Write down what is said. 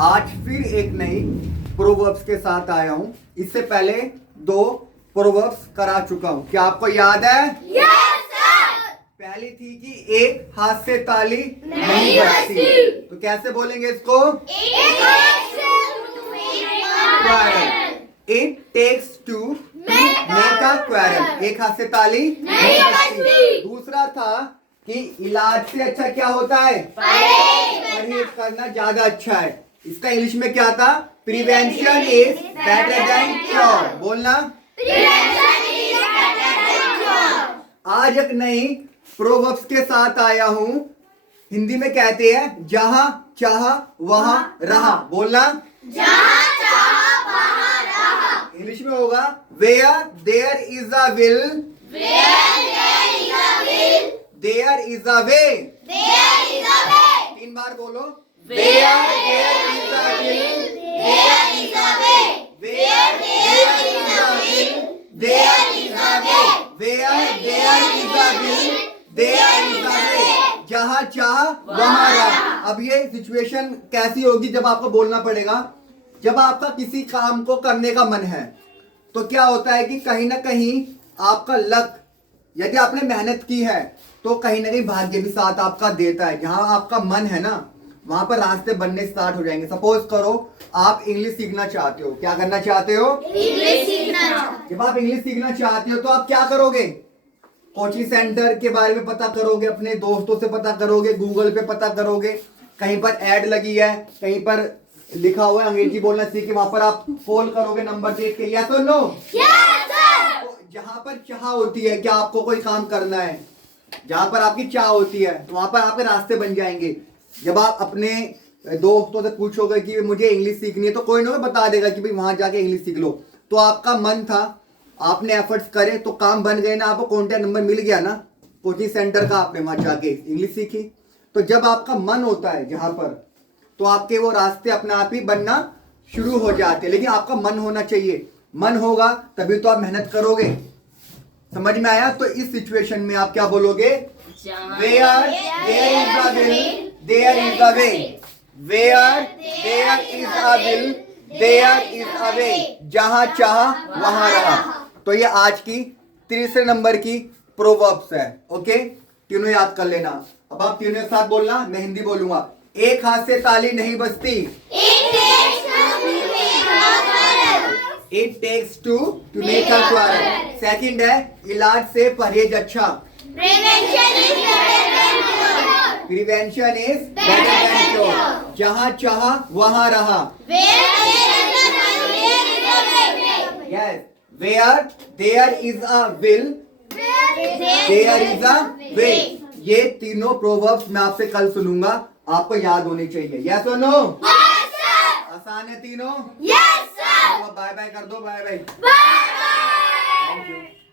आज फिर एक नई प्रोवर्ब्स के साथ आया हूं। इससे पहले 2 प्रोवर्ब्स करा चुका हूं। क्या आपको याद है? Yes sir. पहली थी कि एक हाथ से ताली नहीं बजती। तो कैसे बोलेंगे इसको? It takes to make a quarrel. एक हाथ से ताली नहीं बजती। दूसरा था कि इलाज से अच्छा क्या होता है? परहेज करना ज्यादा अच्छा है। इसका इंग्लिश में क्या था? Prevention is better than cure. बोलना। आज एक नई प्रोवर्ब्स के साथ आया हूं। हिंदी में कहते हैं जहां चाहा वहां रहा। बोलना। इंग्लिश में होगा where there is a will there is a way. 3 बार बोलो। Where there is a will, there is a way. Where there is a will, there is a way. Where there is a will, there is a way. जहाँ चाह वहाँ रहा। अब ये situation कैसी होगी जब आपको बोलना पड़ेगा? जब आपका किसी काम को करने का मन है तो क्या होता है कि कहीं ना कहीं आपका लक, यदि आपने मेहनत की है तो कहीं ना कहीं भाग्य भी साथ आपका देता है। जहाँ आपका मन है ना वहां पर रास्ते बनने स्टार्ट हो जाएंगे। सपोज करो आप इंग्लिश सीखना चाहते हो। क्या करना चाहते हो? इंग्लिश सीखना। जब आप इंग्लिश सीखना चाहते हो तो आप क्या करोगे? कोचिंग सेंटर के बारे में पता करोगे, अपने दोस्तों से पता करोगे, गूगल पे पता करोगे, कहीं पर ऐड लगी है, कहीं पर लिखा हुआ है अंग्रेजी बोलना सीखे, वहां पर आप कॉल करोगे नंबर देख के। यस और नो? तो जहां पर चाह होती है कि आपको कोई काम करना है, जहां पर आपकी चाह होती है तो वहां पर आपके रास्ते बन जाएंगे। जब आप अपने दोस्तों से पूछोगे कि मुझे इंग्लिश सीखनी है तो कोई ना कोई बता देगा कि भाई वहां जाके इंग्लिश सीख लो। तो आपका मन था, आपने एफर्ट्स करे तो काम बन गए ना, आपको कॉन्टैक्ट नंबर मिल गया ना कोचिंग सेंटर का, आपने वहां जाके इंग्लिश सीखी। तो जब आपका मन होता है जहां पर, तो आपके वो रास्ते अपने आप ही बनना शुरू हो जाते हैं। लेकिन आपका मन होना चाहिए। मन होगा तभी तो आप मेहनत करोगे। समझ में आया? तो इस सिचुएशन में आप क्या बोलोगे? Where there is a will, there is a way. Where there is a will, there is a way. जहां चाह वहां रहा। तो ये आज की 3 नंबर की प्रोवर्ब्स है। ओके, तीनों याद कर लेना। अब आप तीनों के साथ बोलना, मैं हिंदी बोलूंगा। एक हाथ से ताली नहीं बजती। It takes two to make a quarrel. Second है इलाज से परहेज अच्छा। Prevention is better than cure. जहां चाहा वहां रहा। Yes, where there is a will there is a way. ये तीनों प्रोवर्ब्स मैं आपसे कल सुनूंगा, आपको याद होनी चाहिए। यस और नो? आसान है तीनों? Yes sir. बाय बाय कर दो। Bye bye. Bye bye. Thank you.